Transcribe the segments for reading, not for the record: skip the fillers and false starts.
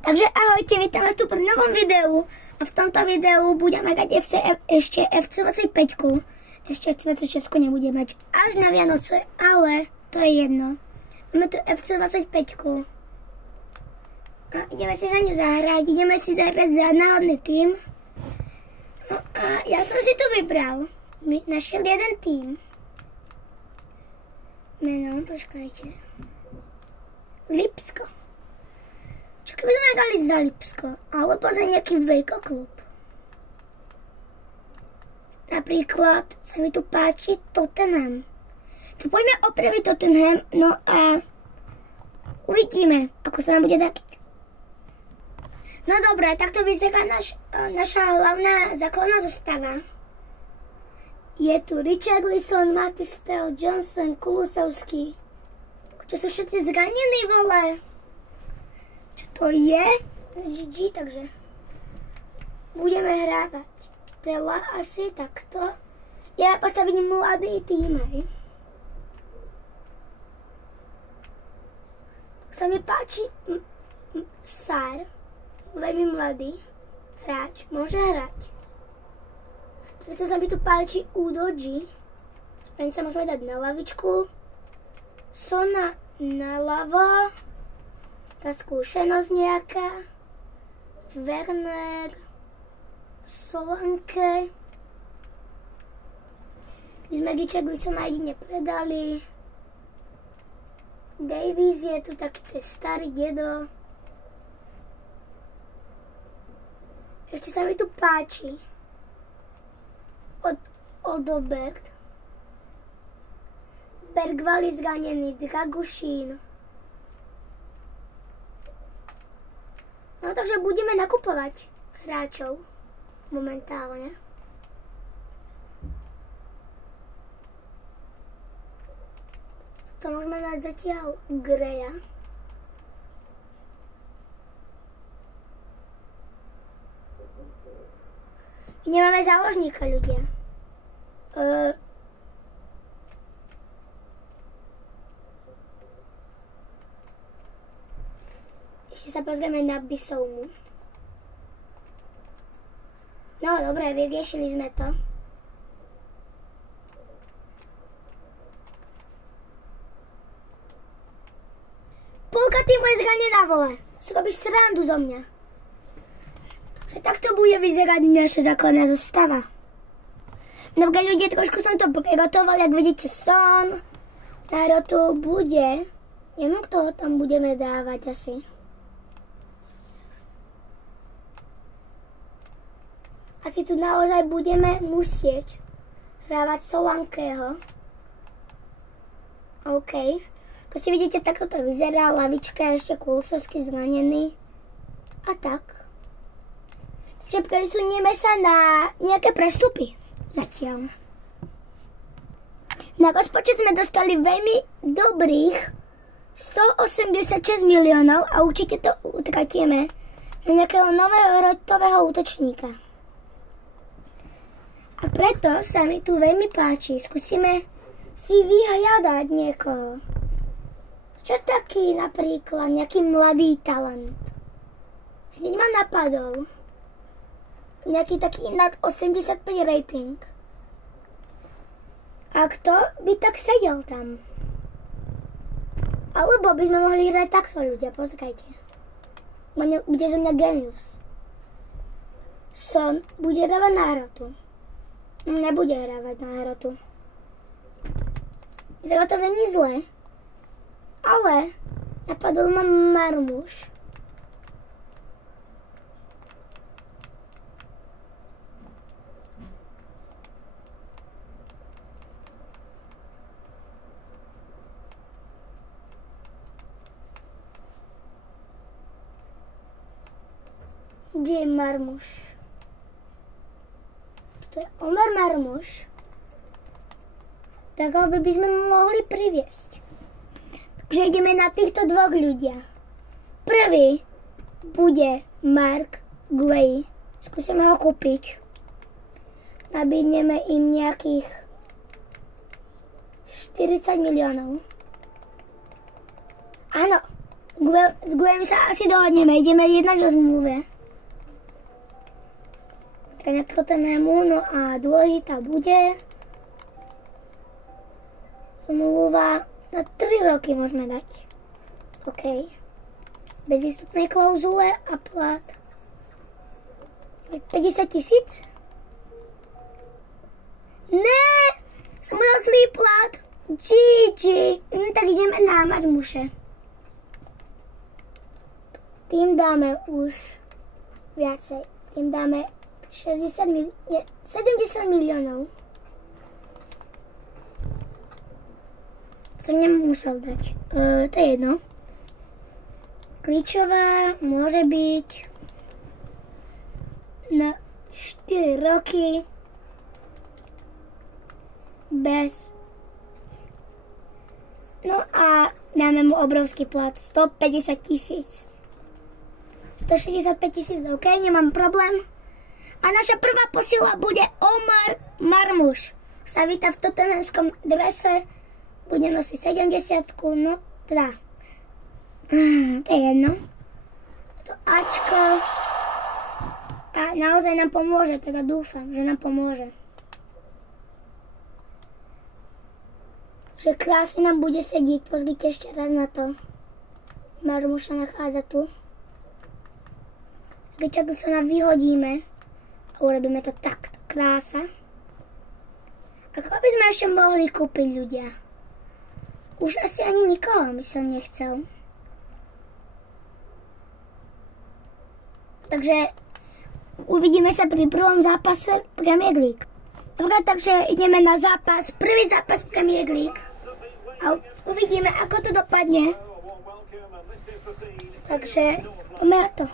Takže ahojte, vítam vás tu pri novom videu. A v tomto videu budeme mať ešte FC25. Ešte FC26 nebudeme mať až na Vianoce, ale to je jedno. Máme tu FC25. A ideme si za ňu zahrať, ideme si zahrať za náhodný tým. No a ja som si tu vybral. Našiel jeden tým. Meno, počkajte. Lipsko. Čo keby sme hrali za Lipsko, alebo za nejaký veľkoklub. Napríklad sa mi tu páči Tottenham. Tak poďme opraviť Tottenham, no a uvidíme, ako sa nám bude dať. No dobré, takto vyzerá naša hlavná základná zostava. Je tu Richarlison, Matisteo, Johnson, Kulusevský. Čo sú všetci zranení, vole? Čo to je? GG, takže budeme hrávať. Tela asi takto. Ja postaviť mladý tým, hej. Sa mi páči Sár. Veľmi mladý hráč. Môže hrať. Tak sa mi tu páči Udoji. Spenca môžeme dať na lavičku. Sona na ľavo. Tá skúsenosť nejaká. Werner. Solanke. My sme Richarlisona jedine predali. Davies je tu taký ten starý dedo. Ešte sa mi tu páči. Odobert. Bergvall je zranený. Dragušín. No takže budeme nakupovať hráčov. Momentálne. To môžeme dať zatiaľ Greja. Nemáme záložníka, ľudia. Ešte sa pozrieme na Bisoumu. No, dobre, vyriešili sme to. Polka týmu je zranená, vole. Si robíš srandu zo mňa. Že takto bude vyzerať naša základná zostava. Dobre ľudia, trošku som to prerotoval, jak vidíte Son. Náro tu bude. Neviem, kto ho tam budeme dávať asi. Asi tu naozaj budeme musieť hrávať Solankého. OK. Ako si vidíte, takto to vyzerá. Lavička ešte Kulusevský zranený. A tak. Že presunieme sa na nejaké prestupy. Zatiaľ. Na rozpočet sme dostali veľmi dobrých 186 miliónov a určite to utratíme na nejakého nového rotového útočníka. A preto sa mi tu veľmi páči. Skúsime si vyhľadať niekoho. Čo taký napríklad nejaký mladý talent? Hneď ma napadol. Nejaký taký nad 85 rating. A kto by tak sedel tam? Alebo by sme mohli hrať takto, ľudia, pozrite. Bude zo mňa genius. Son bude hrávať na hrotu. Nebude hrávať na hrotu. Vyzerá to veľmi zle. Ale napadol ma Marmuš. Kde je Marmuš? To je Omer Marmuš. Tak ale by sme mohli priviesť. Takže ideme na týchto dvoch ľudia. Prvý bude Mark Guay. Skúsime ho kúpiť. Nabídneme im nejakých 40 miliónov. Áno, S Guem sa asi dohodneme, ideme jednať o zmluve. Tréner Tottenhamu, no a dôležitá bude zmluva na 3 roky môžeme dať. OK. Bez výstupnej klauzule a plat 50 000? Ne! Som udělal zlý plat. GG. Tak ideme na Marmuše. Tým dáme už viacej. Tým dáme 70 miliónov. Som nemusel dať. To je jedno. Klíčová môže byť na 4 roky bez. No a dáme mu obrovský plat. 150 000. 165 000, OK, nemám problém. A naša prvá posila bude Omar Marmuš. Sa víta v tottenhamskom drese. Bude nosiť 70-ku, no teda. To je jedno. To Ačko. A naozaj nám pomôže, teda dúfam, že nám pomôže. Že krásne nám bude sedieť. Pozrite ešte raz na to. Marmuša nachádza tu. Keď sa nám vyhodíme a urobíme to takto. Krása. A koho by sme ešte mohli kúpiť, ľudia? Už asi ani nikoho by som nechcel. Takže uvidíme sa pri prvom zápase Premier League. Dobre, takže ideme na zápas. Prvý zápas Premier League. A uvidíme, ako to dopadne. Takže poďme na to.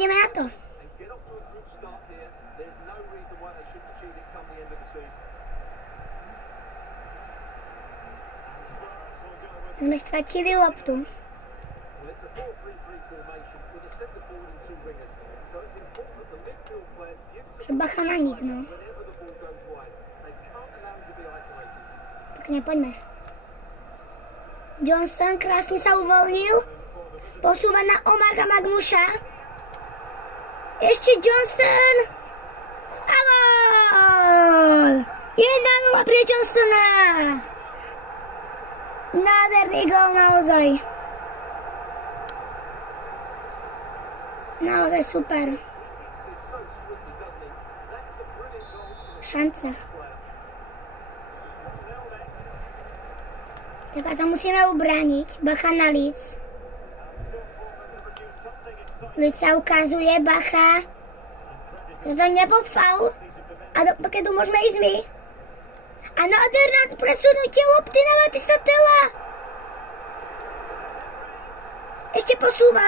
Ideme na to. Sme stratili loptu. Že bacha na nich, no. Pekne, poďme. Johnson krásne sa uvoľnil. Posúva na Omara Marmuša. Ešte Johnson. A gól! 1-0 pre Johnsona. Nádherný gól naozaj. Naozaj super. Šanca. Tak a sa musíme ubrániť. Bacha na Leeds. Leeds sa ukazuje, bacha. Že to nebol faul. A keď tu môžeme ísť my. A nádherné presunutie lopty na Matisa Tella. Ešte posúva.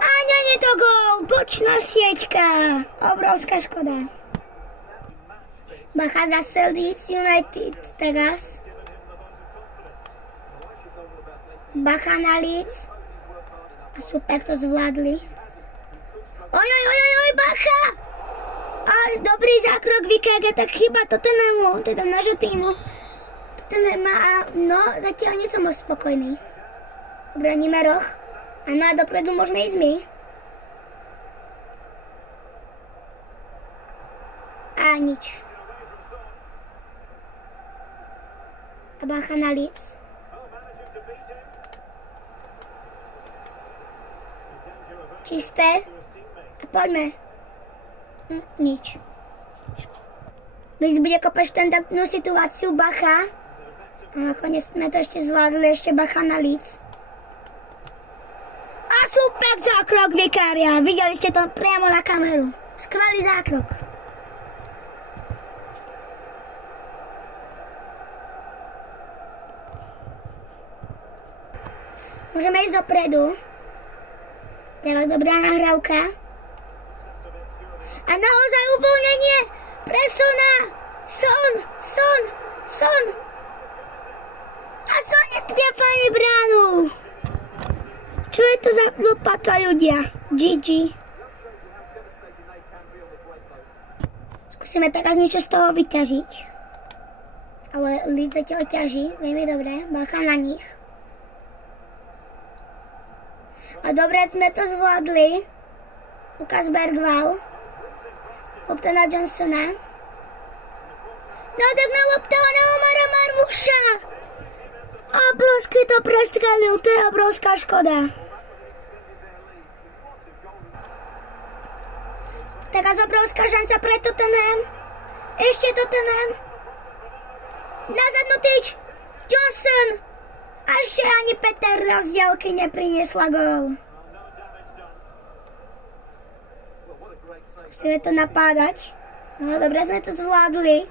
A nie je to gól. Bočná sieťka. Obrovská škoda. Bacha zase Leeds United teraz. Bacha na Leeds. A super to zvládli. Oj, bacha! A dobrý zákrok Vikega, tak chyba Tottenhamu, teda nášho týmu. Tottenham a no, zatiaľ nie som moc spokojný. Obraníme roh. A no a dopredu môžeme ísť my. A nič. A bacha na Leeds. Čisté. A poďme. Nič. Leeds bude kopať štandardnú situáciu, bacha. A nakoniec sme to ešte zvládli, ešte bacha na Leeds. A super zákrok Vikária. Videli ste to priamo na kameru. Skvelý zákrok. Môžeme ísť dopredu. Teraz dobrá nahrávka. A naozaj uvoľnenie Presuna! Son! A Son netrefali bránu! Čo je to za lopata, ľudia? GG. Skúsime teraz niečo z toho vyťažiť. Ale Leeds zatiaľ ťaží, veľmi dobre, bacha na nich. A dobre sme to zvládli. Lukas Bergvall. Lopta na Johnsona. Nádherná lopta na Omara Marmuša. Obrovsky to prestrelil, to je obrovská škoda. Teraz obrovská šanca pre Tottenham. Ešte Tottenham. Nazad Nutič. Johnson. A ešte ani Peter rozdielky nepriniesla gól. Musíme to napádať. No dobre sme to zvládli.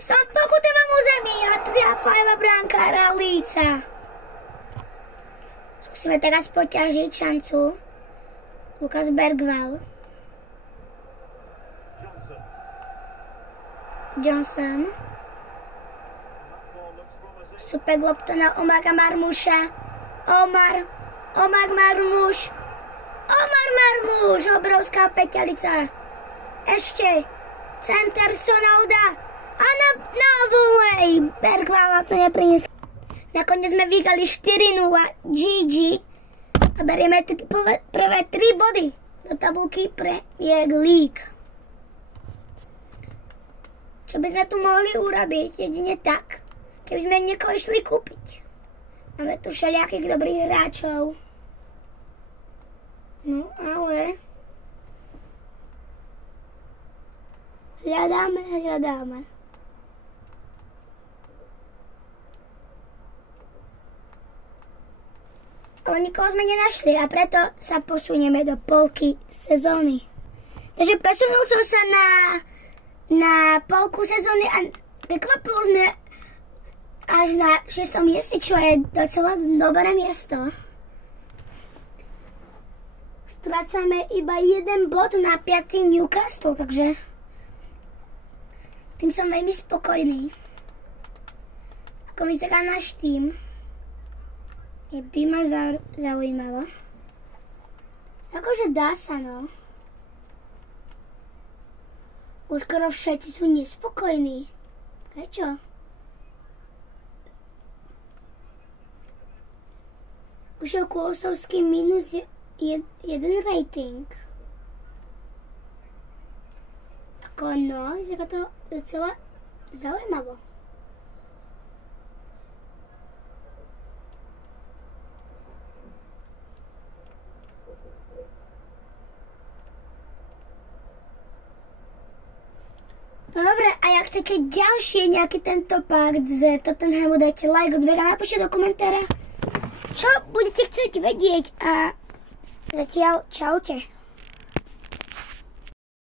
Som v pokutovom území a triafajva brankára Leedsa. Skúsime teraz poťažiť šancu. Lukas Bergvall. Johnson. Super lopta na Omara Marmuša. Omar Marmuš. Obrovská peťalica. Ešte. Center Sonalda. A na volej. Bergvalla to nepriniesla. Nakoniec sme vyhrali 4-0. GG. A berieme prvé 3 body do tabulky Premier League. Čo by sme tu mohli urobiť? Jedine tak, keby sme niekoho išli kúpiť. Máme tu všelijakých dobrých hráčov. No ale... Hľadáme. Ale nikoho sme nenašli a preto sa posunieme do polky sezóny. Takže presunul som sa na polku sezóny a prekvapilo sme až na 6. mieste, čo je docela dobré miesto. Strácame iba 1 bod na 5. Newcastle, takže s tým som veľmi spokojný. Ako vyzerá náš tým. By ma zaujímalo. Akože dá sa, no. Už skoro všetci sú nespokojní. Prečo? Ušiel Kulosovský minus 1 rating. Ako no, vyzerá to docela zaujímavo. No dobre, a ak chcete ďalšie nejaký tento part z Tottenhamu, dajte like, odber a napíšte do komentára, čo budete chcieť vedieť a zatiaľ čaute.